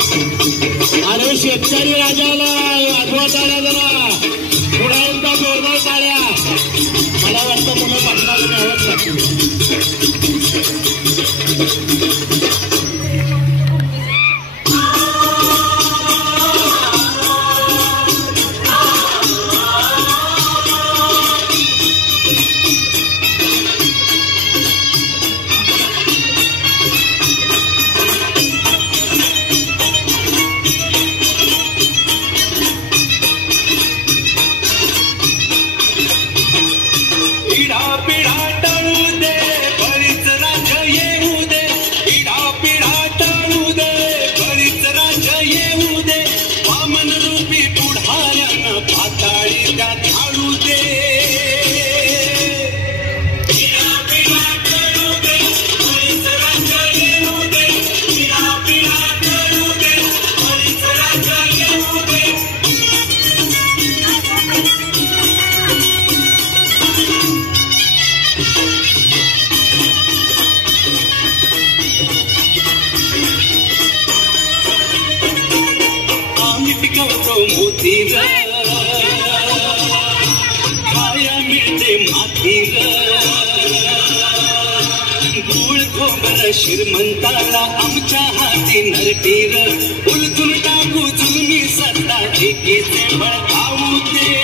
अरे शेतकरी राजाला आठवा टाळ्या जरा पुढे एकदा जोरदार टाळ्या. मला वाटतं मुलं पटणार नाही. खाया मिळते मातीर गुळ खोबर श्रीमंताला आमच्या हाती नरटीर उलटून टाकू जुलमी सत्ता एकीचे बळ खाऊ दे.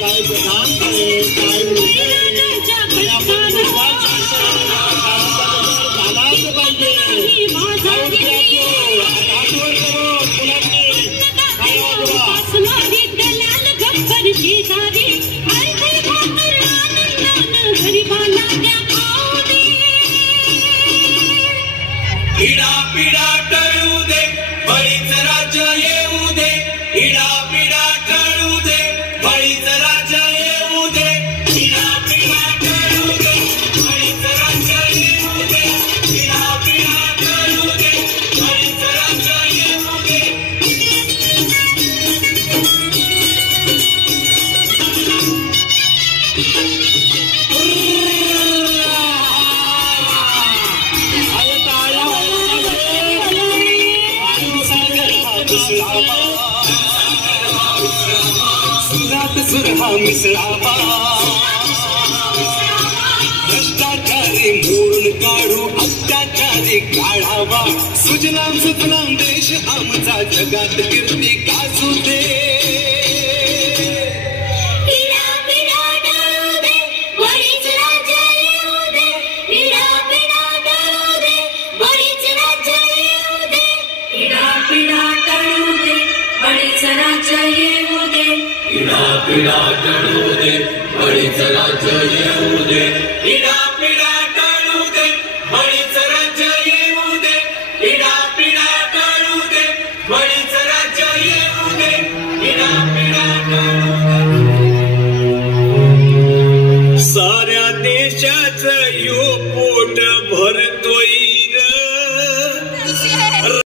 काय बदाम काय पिढा पिढा टळू दे बळीच राज्य येऊ दे. पिढा पिढा टळू दे बळीच राज्य येऊ दे. पिढा पिढा टळू दे बळीच राज्य येऊ दे. पिढा पिढा टळू दे बळीच राज्य येऊ दे. सुरात सुरहा मिसळावा भ्रष्टाचारी मोडून काढू अत्याचारी काढावा. सुजलाम सुफलाम देश आमचा जगात कीर्ती गाजू दे. पिढा पिढा टळू दे बळीच राज्य येऊ दे. पिढा पिढा टळू दे बळीच राज्य येऊ दे. पिढा पिढा टळू दे बळीच राज्य येऊ दे. पिढा पिढा टळू दे. साऱ्या देशाचं यो पोट भरतोय